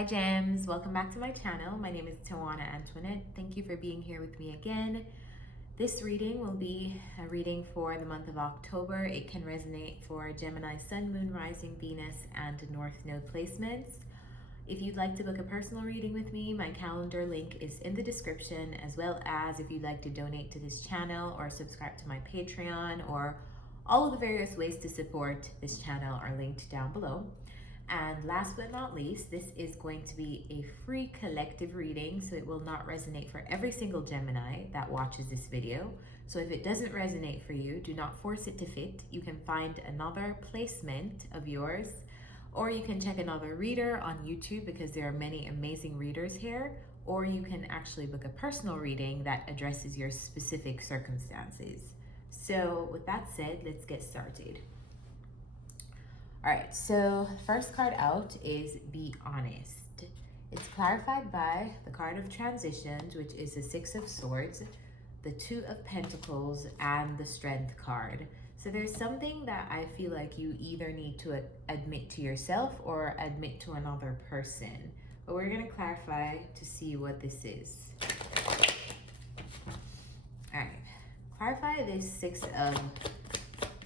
Hi gems, welcome back to my channel. My name is Tawanantoinette. Thank you for being here with me again. This reading will be a reading for the month of October. It can resonate for Gemini, Sun, Moon, Rising, Venus, and North Node placements. If you'd like to book a personal reading with me, my calendar link is in the description, as well as if you'd like to donate to this channel or subscribe to my Patreon, or all of the various ways to support this channel are linked down below. And last but not least, this is going to be a free collective reading, so it will not resonate for every single Gemini that watches this video. So if it doesn't resonate for you, do not force it to fit. You can find another placement of yours, or you can check another reader on YouTube because there are many amazing readers here, or you can actually book a personal reading that addresses your specific circumstances. So with that said, let's get started. All right, so the first card out is Be Honest. It's clarified by the card of transitions, which is the Six of Swords, the Two of Pentacles, and the Strength card. So there's something that I feel like you either need to admit to yourself or admit to another person. But we're going to clarify to see what this is. All right, clarify this Six of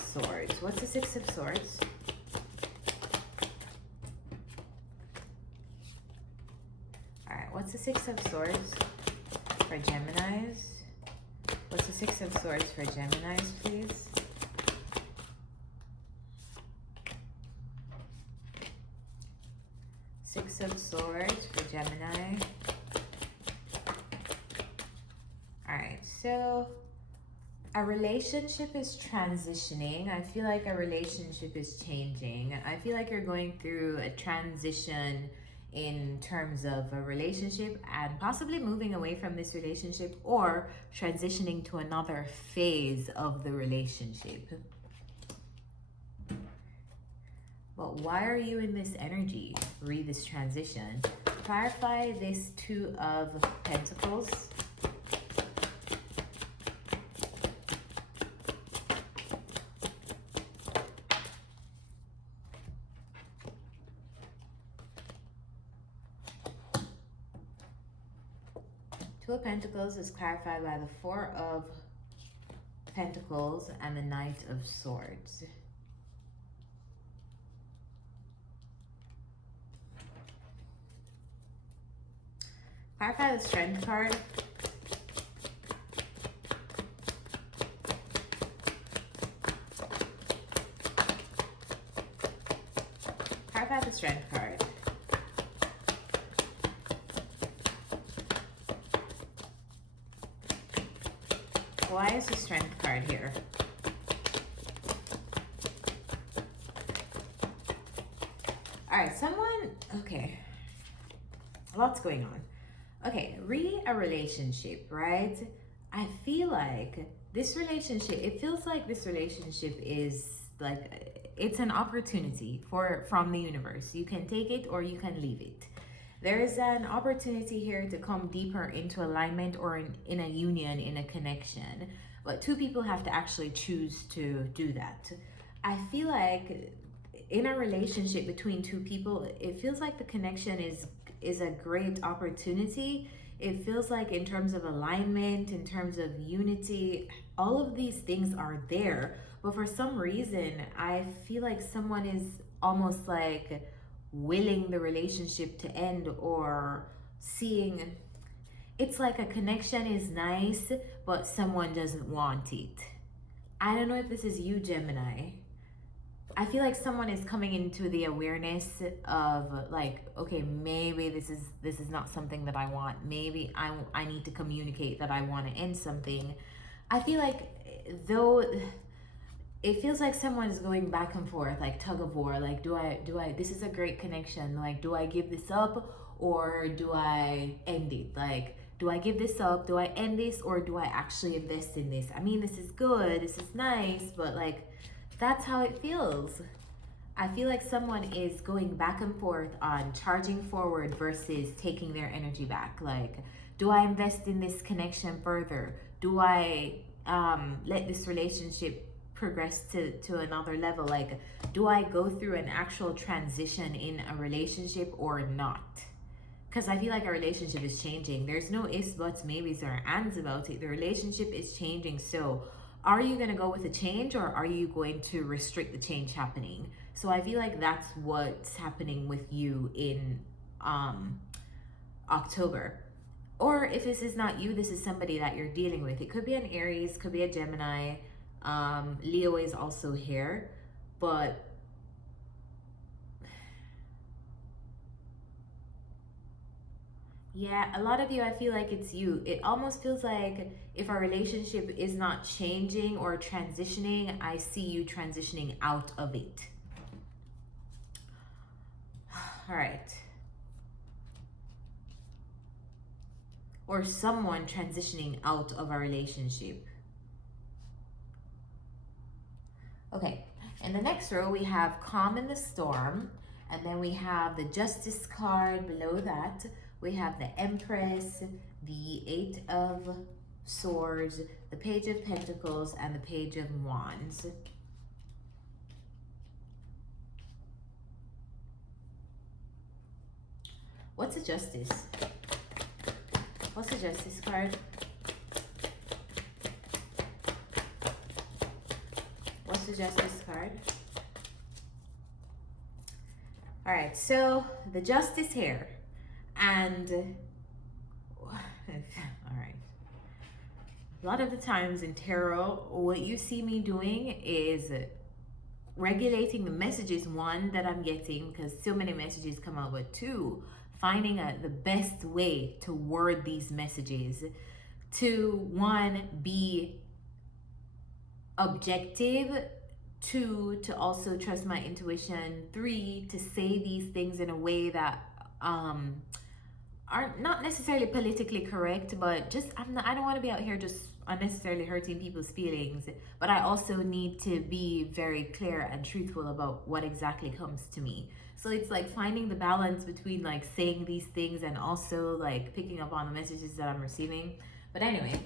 Swords. What's the Six of Swords? What's the Six of Swords for Geminis? What's the Six of Swords for Geminis, please? Six of Swords for Gemini. Alright, so a relationship is transitioning. I feel like a relationship is changing. I feel like you're going through a transition in terms of a relationship and possibly moving away from this relationship or transitioning to another phase of the relationship. But why are you in this energy? Read this transition. Clarify this Two of Pentacles. Two of Pentacles is clarified by the Four of Pentacles and the Knight of Swords. Clarify the Strength card. Clarify the Strength card. Why is the Strength card here? All right, okay. Lots going on. Okay, a relationship, right? I feel like this relationship, it feels like this relationship is like, it's an opportunity from the universe. You can take it or you can leave it. There is an opportunity here to come deeper into alignment or in a union, in a connection. But two people have to actually choose to do that. I feel like in a relationship between two people, it feels like the connection is a great opportunity. It feels like in terms of alignment, in terms of unity, all of these things are there. But for some reason, I feel like someone is almost like willing the relationship to end, or seeing it's like a connection is nice but someone doesn't want it. I don't know if this is you, Gemini. I feel like someone is coming into the awareness of like, okay, maybe this is not something that I want. Maybe I need to communicate that I want to end something. I feel like though it feels like someone is going back and forth, like tug of war. Like, do I, this is a great connection. Like, do I give this up or do I end it? Like, do I give this up? Do I end this or do I actually invest in this? I mean, this is good. This is nice, but like, that's how it feels. I feel like someone is going back and forth on charging forward versus taking their energy back. Like, do I invest in this connection further? Do I let this relationship progress to another level? Like, do I go through an actual transition in a relationship or not? because I feel like our relationship is changing. There's no ifs, buts, maybes, or ands about it. The relationship is changing. So are you going to go with the change, or are you going to restrict the change happening? So I feel like that's what's happening with you in October. Or if this is not you, this is somebody that you're dealing with. It could be an Aries, could be a Gemini. Leo is also here. But yeah, a lot of you, I feel like it's you. It almost feels like if our relationship is not changing or transitioning, I see you transitioning out of it. All right. Or someone transitioning out of a relationship. Okay, in the next row, we have Calm in the Storm. And then we have the Justice card below that. We have the Empress, the Eight of Swords, the Page of Pentacles, and the Page of Wands. What's the Justice? What's the Justice card? What's the Justice card? All right, so the Justice here. And all right, a lot of the times in tarot, what you see me doing is regulating the messages, one, that I'm getting, because so many messages come out, but two, finding the best way to word these messages to, one, be objective, two, to also trust my intuition, three, to say these things in a way that are not necessarily politically correct, but just I don't want to be out here just unnecessarily hurting people's feelings. But I also need to be very clear and truthful about what exactly comes to me. So it's like finding the balance between like saying these things and also like picking up on the messages that I'm receiving. But anyway,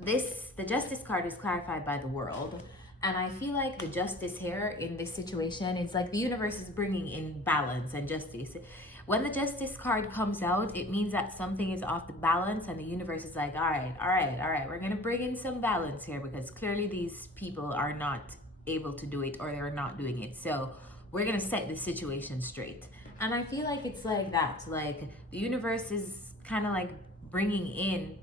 the Justice card is clarified by the World. And I feel like the Justice here in this situation, it's like the universe is bringing in balance and justice. When the Justice card comes out, it means that something is off the balance, and the universe is like, all right, we're going to bring in some balance here, because clearly these people are not able to do it, or they're not doing it. So we're going to set the situation straight. And I feel like it's like that. Like the universe is kind of like bringing in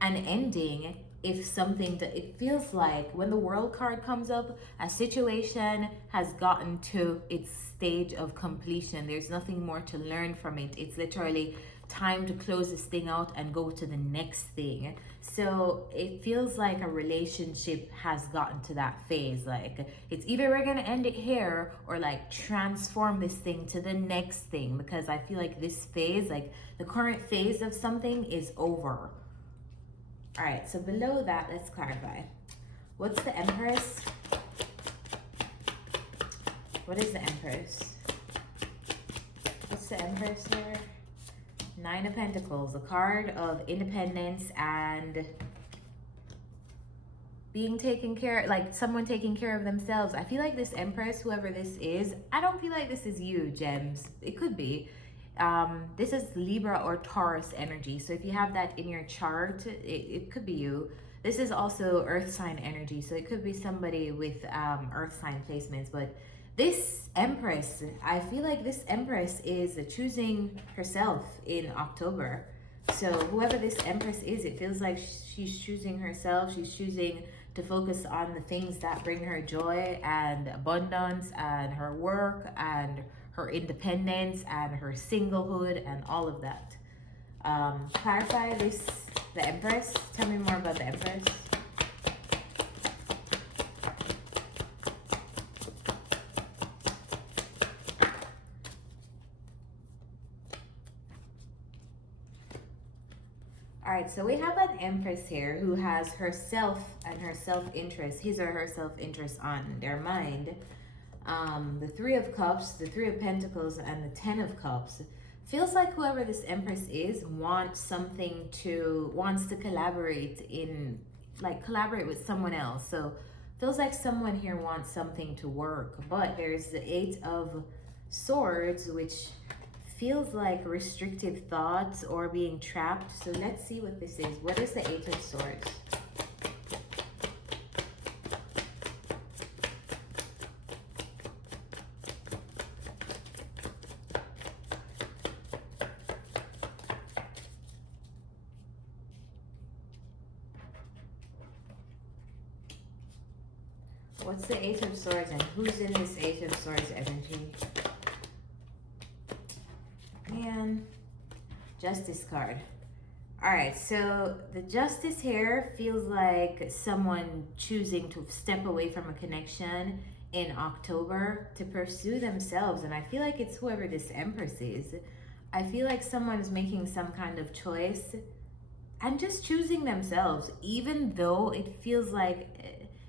an ending. If something that it feels like when the World card comes up, a situation has gotten to its stage of completion. There's nothing more to learn from it. It's literally time to close this thing out and go to the next thing. So it feels like a relationship has gotten to that phase. Like it's either we're gonna end it here or like transform this thing to the next thing, because I feel like this phase, like the current phase of something, is over. All right, so below that, let's clarify. What's the Empress? What is the Empress? What's the Empress here? Nine of Pentacles, a card of independence and being taken care, like someone taking care of themselves. I feel like this Empress, whoever this is, I don't feel like this is you, Gems. It could be. This is Libra or Taurus energy. So if you have that in your chart, it could be you. This is also earth sign energy. So it could be somebody with earth sign placements. But this Empress, I feel like this Empress is choosing herself in October. So whoever this Empress is, it feels like she's choosing herself. She's choosing to focus on the things that bring her joy and abundance, and her work and her independence and her singlehood and all of that. Clarify this, the Empress. Tell me more about the Empress. All right, so we have an Empress here who has herself and her self-interest, his or her self-interest on their mind. The Three of Cups, the Three of Pentacles, and the Ten of Cups. Feels like whoever this Empress is wants to collaborate collaborate with someone else. So feels like someone here wants something to work. But there's the Eight of Swords, which feels like restrictive thoughts or being trapped. So let's see what this is. What is the Eight of Swords? What's the Eight of Swords and who's in this Eight of Swords energy? Man, Justice card. All right, so the Justice here feels like someone choosing to step away from a connection in October to pursue themselves. And I feel like it's whoever this Empress is. I feel like someone's making some kind of choice and just choosing themselves, even though it feels like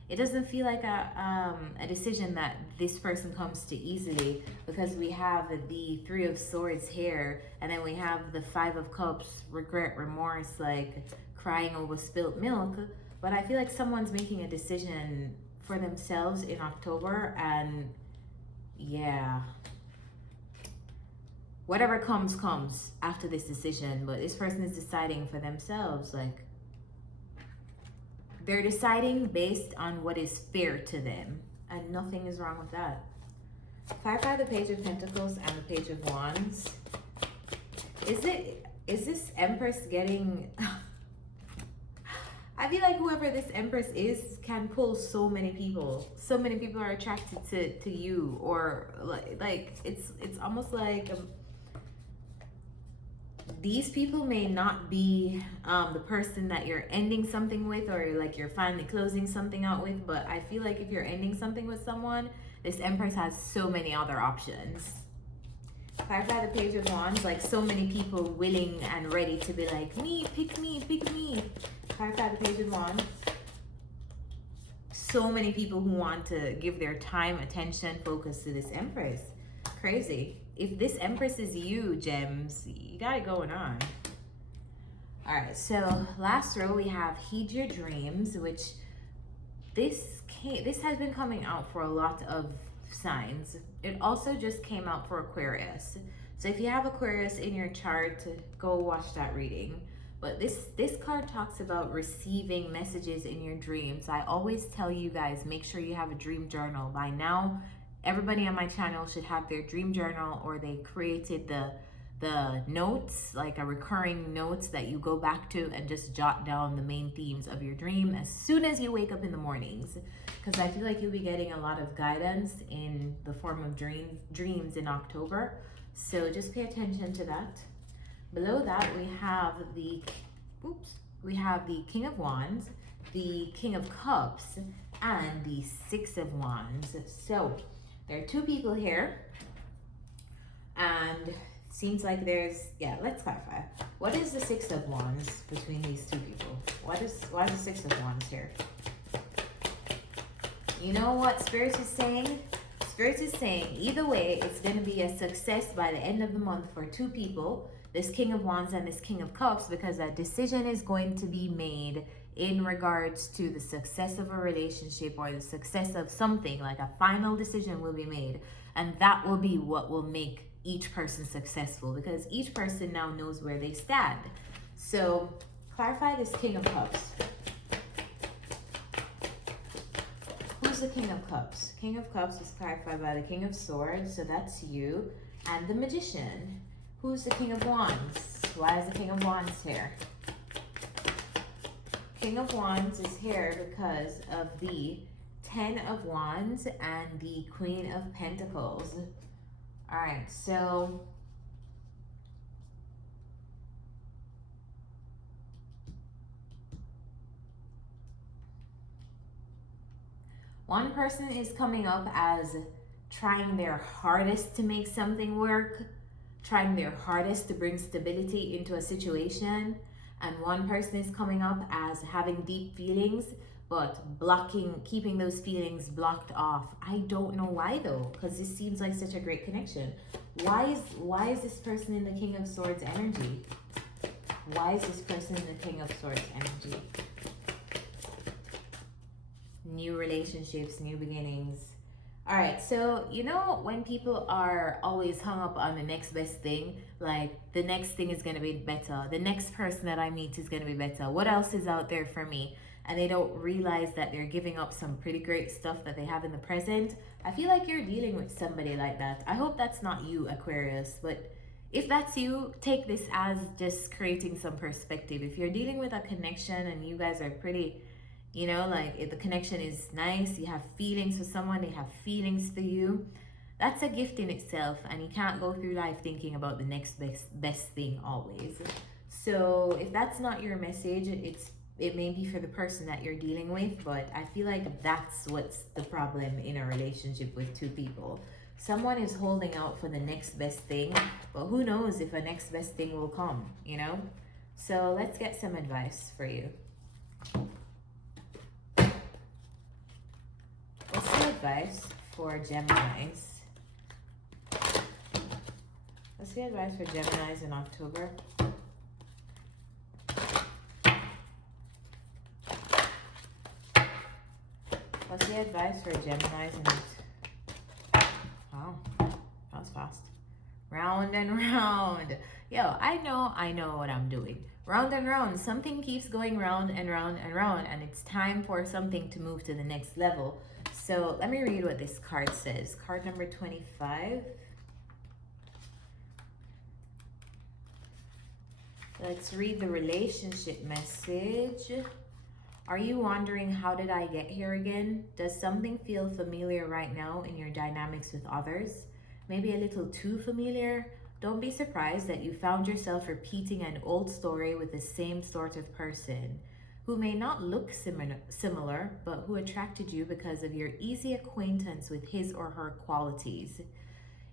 it doesn't feel like a decision that this person comes to easily, because we have the Three of Swords here, and then we have the Five of Cups, regret, remorse, like crying over spilt milk. But I feel like someone's making a decision for themselves in October, and yeah, whatever comes after this decision. But this person is deciding for themselves, like they're deciding based on what is fair to them, and nothing is wrong with that. Clarify the Page of Pentacles and the Page of Wands. Is this Empress getting I feel like whoever this Empress is can pull so many people. So many people are attracted to you, or like it's almost like these people may not be the person that you're ending something with, or like you're finally closing something out with, but I feel like if you're ending something with someone, this Empress has so many other options. Clarify the Page of Wands, like so many people willing and ready to be like, me, pick me, pick me. Clarify the Page of Wands. So many people who want to give their time, attention, focus to this Empress. Crazy. If this Empress is you, gems, you got it going on. All right, so last row we have Heed Your Dreams, which this has been coming out for a lot of signs. It also just came out for Aquarius. So if you have Aquarius in your chart, go watch that reading. But this card talks about receiving messages in your dreams. I always tell you guys, make sure you have a dream journal. By now, everybody on my channel should have their dream journal, or they created the notes, like a recurring notes that you go back to and just jot down the main themes of your dream as soon as you wake up in the mornings, because I feel like you'll be getting a lot of guidance in the form of dreams in October. So just pay attention to that. Below that we have the King of Wands, the King of Cups, and the Six of Wands. So there are two people here, and seems like there's, yeah, let's clarify. What is the Six of Wands between these two people? Why is the Six of Wands here? You know what Spirit is saying? Spirit is saying either way, it's going to be a success by the end of the month for two people, this King of Wands and this King of Cups, because a decision is going to be made in regards to the success of a relationship, or the success of something. Like a final decision will be made, and that will be what will make each person successful, because each person now knows where they stand. So clarify this King of Cups. Who's the King of Cups? King of Cups is clarified by the King of Swords, so that's you, and the Magician. Who's the King of Wands? Why is the King of Wands here? King of Wands is here because of the Ten of Wands and the Queen of Pentacles. All right, so one person is coming up as trying their hardest to make something work, trying their hardest to bring stability into a situation. And one person is coming up as having deep feelings, but keeping those feelings blocked off. I don't know why though, because this seems like such a great connection. Why is this person in the King of Swords energy? Why is this person in the King of Swords energy? New relationships, new beginnings. All right, so you know when people are always hung up on the next best thing, like the next thing is going to be better, the next person that I meet is going to be better, what else is out there for me? And they don't realize that they're giving up some pretty great stuff that they have in the present. I feel like you're dealing with somebody like that. I hope that's not you, Aquarius, but if that's you, take this as just creating some perspective. If you're dealing with a connection and you guys are pretty, you know, like if the connection is nice, you have feelings for someone, they have feelings for you, that's a gift in itself. And you can't go through life thinking about the next best thing always. So if that's not your message, it may be for the person that you're dealing with, but I feel like that's what's the problem in a relationship with two people. Someone is holding out for the next best thing, but who knows if a next best thing will come, you know? So let's get some advice for you. What's the advice for Geminis? What's the advice for Geminis in October? What's the advice for Geminis in October? Wow, that was fast. Round and round. Yo, I know what I'm doing. Round and round. Something keeps going round and round and round, and it's time for something to move to the next level. So let me read what this card says. Card number 25. Let's read the relationship message. Are you wondering, how did I get here again? Does something feel familiar right now in your dynamics with others? Maybe a little too familiar? Don't be surprised that you found yourself repeating an old story with the same sort of person who may not look similar, but who attracted you because of your easy acquaintance with his or her qualities.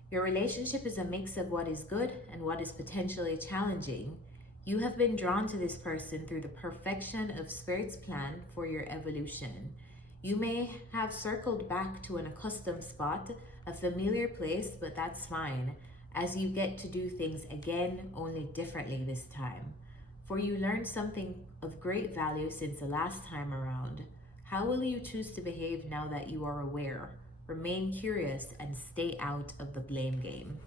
Your relationship is a mix of what is good and what is potentially challenging. You have been drawn to this person through the perfection of Spirit's plan for your evolution. You may have circled back to an accustomed spot, a familiar place, but that's fine, as you get to do things again, only differently this time. For you learned something of great value since the last time around. How will you choose to behave now that you are aware? Remain curious and stay out of the blame game.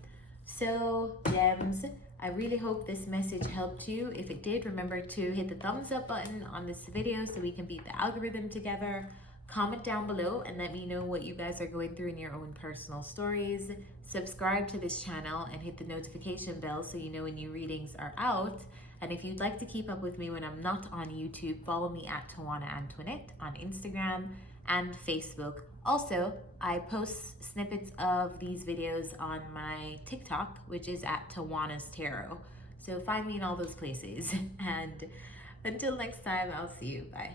So, gems, I really hope this message helped you. If it did, remember to hit the thumbs up button on this video so we can beat the algorithm together. Comment down below and let me know what you guys are going through in your own personal stories. Subscribe to this channel and hit the notification bell so you know when new readings are out. And if you'd like to keep up with me when I'm not on YouTube, follow me at tawanantoinette on Instagram and Facebook. Also, I post snippets of these videos on my TikTok, which is at Tawana's Tarot. So find me in all those places. And until next time, I'll see you. Bye.